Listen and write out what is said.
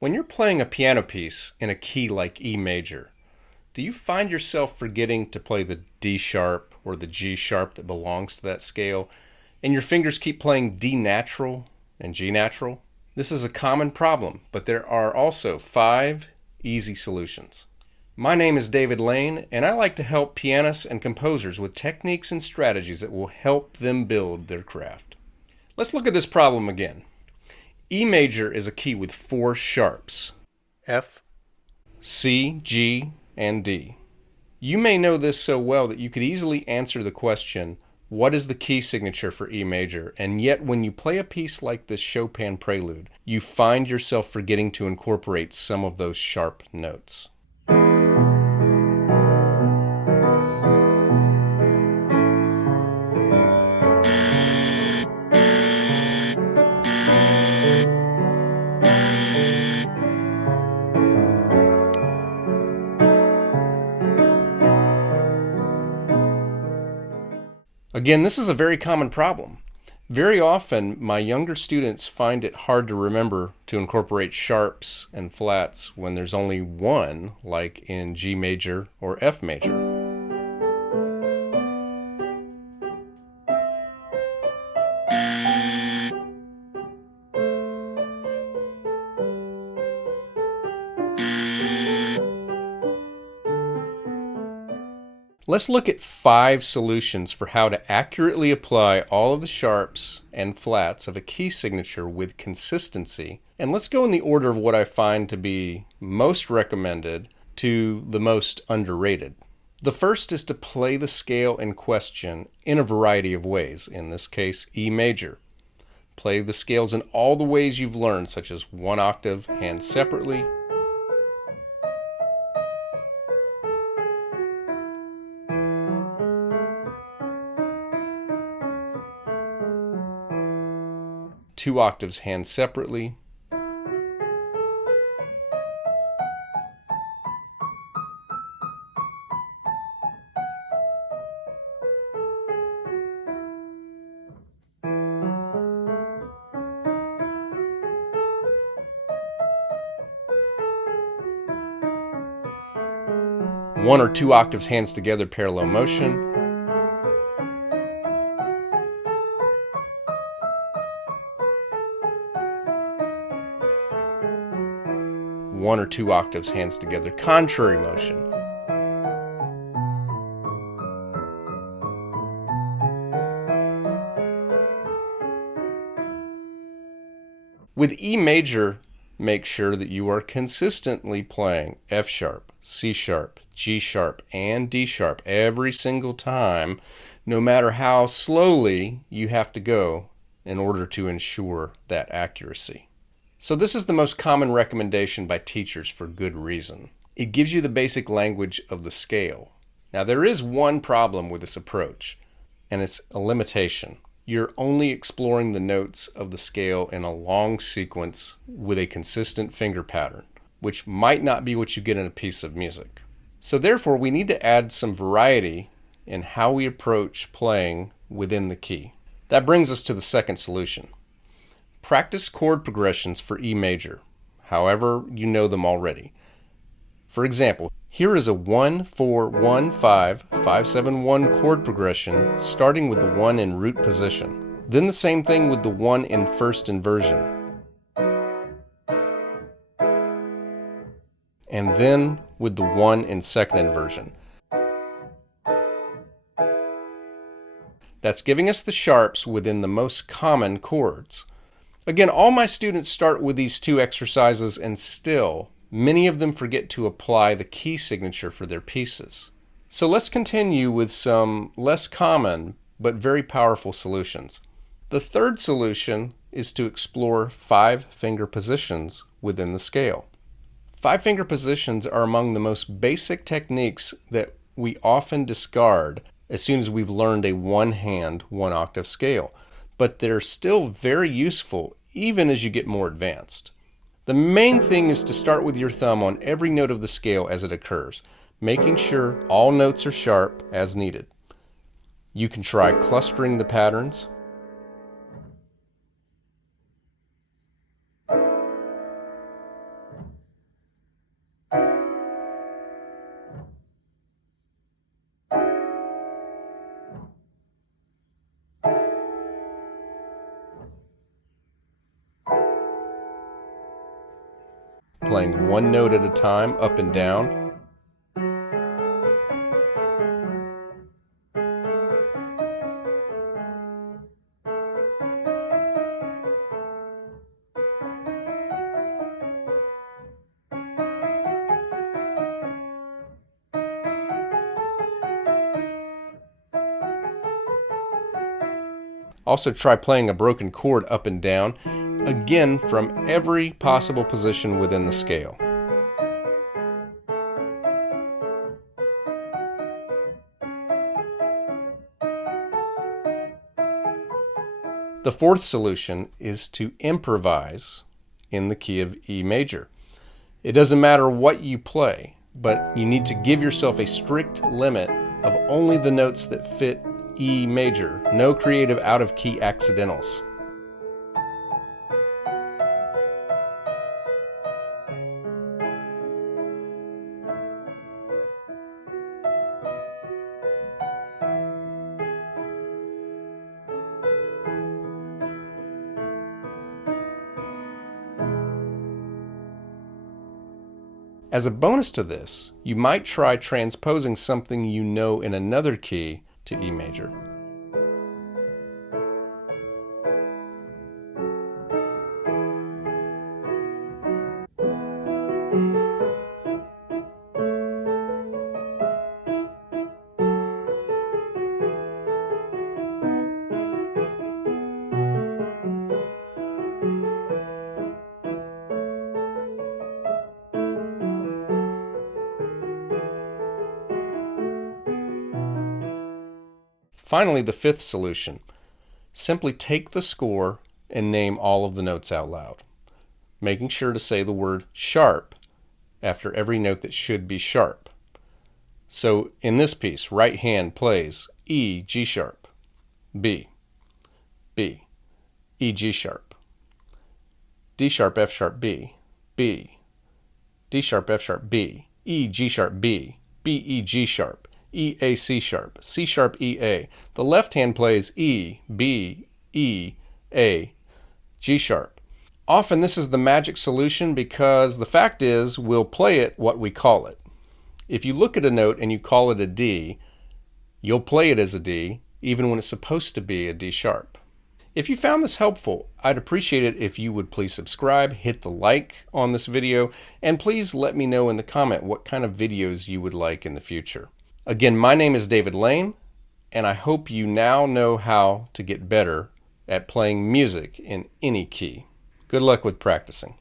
When you're playing a piano piece in a key like E major, do you find yourself forgetting to play the D sharp or the G sharp that belongs to that scale, and your fingers keep playing D natural and G natural? This is a common problem, but there are also 5 easy solutions. My name is David Lane, and I like to help pianists and composers with techniques and strategies that will help them build their craft. Let's look at this problem again. E major is a key with 4 sharps: F, C, G, and D. You may know this so well that you could easily answer the question, what is the key signature for E major? And yet when you play a piece like this Chopin prelude, you find yourself forgetting to incorporate some of those sharp notes. Again, this is a very common problem. Very often, my younger students find it hard to remember to incorporate sharps and flats when there's only one, like in G major or F major. Let's look at 5 solutions for how to accurately apply all of the sharps and flats of a key signature with consistency. And let's go in the order of what I find to be most recommended to the most underrated. The first is to play the scale in question in a variety of ways, in this case E major. Play the scales in all the ways you've learned, such as 1 octave, hands separately, two octaves, hands separately, one or two octaves, hands together, parallel motion, one or two octaves, hands together, contrary motion. With E major, make sure that you are consistently playing F sharp, C sharp, G sharp, and D sharp every single time, no matter how slowly you have to go in order to ensure that accuracy. So this is the most common recommendation by teachers for good reason. It gives you the basic language of the scale. Now there is one problem with this approach, and it's a limitation. You're only exploring the notes of the scale in a long sequence with a consistent finger pattern, which might not be what you get in a piece of music. So therefore, we need to add some variety in how we approach playing within the key. That brings us to the second solution. Practice chord progressions for E major, however you know them already. For example, here is a 1-4-1-5-5-7-1 chord progression starting with the 1 in root position. Then the same thing with the 1 in first inversion. And then with the 1 in second inversion. That's giving us the sharps within the most common chords. Again, all my students start with these 2 exercises, and still, many of them forget to apply the key signature for their pieces. So let's continue with some less common but very powerful solutions. The third solution is to explore 5-finger positions within the scale. 5-finger positions are among the most basic techniques that we often discard as soon as we've learned a 1-hand, 1-octave scale. But they're still very useful even as you get more advanced. The main thing is to start with your thumb on every note of the scale as it occurs, making sure all notes are sharp as needed. You can try clustering the patterns, playing one note at a time, up and down. Also try playing a broken chord up and down, again from every possible position within the scale. The fourth solution is to improvise in the key of E major. It doesn't matter what you play, but you need to give yourself a strict limit of only the notes that fit E major, no creative out-of-key accidentals. As a bonus to this, you might try transposing something you know in another key to E major. Finally, the fifth solution. Simply take the score and name all of the notes out loud, making sure to say the word sharp after every note that should be sharp. So in this piece, right hand plays E, G sharp, B, B, E, G sharp, D sharp, F sharp, B, B, D sharp, F sharp, B, E, G sharp, B, B, E, G sharp, E, A, C sharp, C sharp, E, A. The left hand plays E, B, E, A, G sharp. Often this is the magic solution because the fact is we'll play it what we call it. If you look at a note and you call it a D, you'll play it as a D even when it's supposed to be a D sharp. If you found this helpful, I'd appreciate it if you would please subscribe, hit the like on this video, and please let me know in the comment what kind of videos you would like in the future. Again, my name is David Lane, and I hope you now know how to get better at playing music in any key. Good luck with practicing.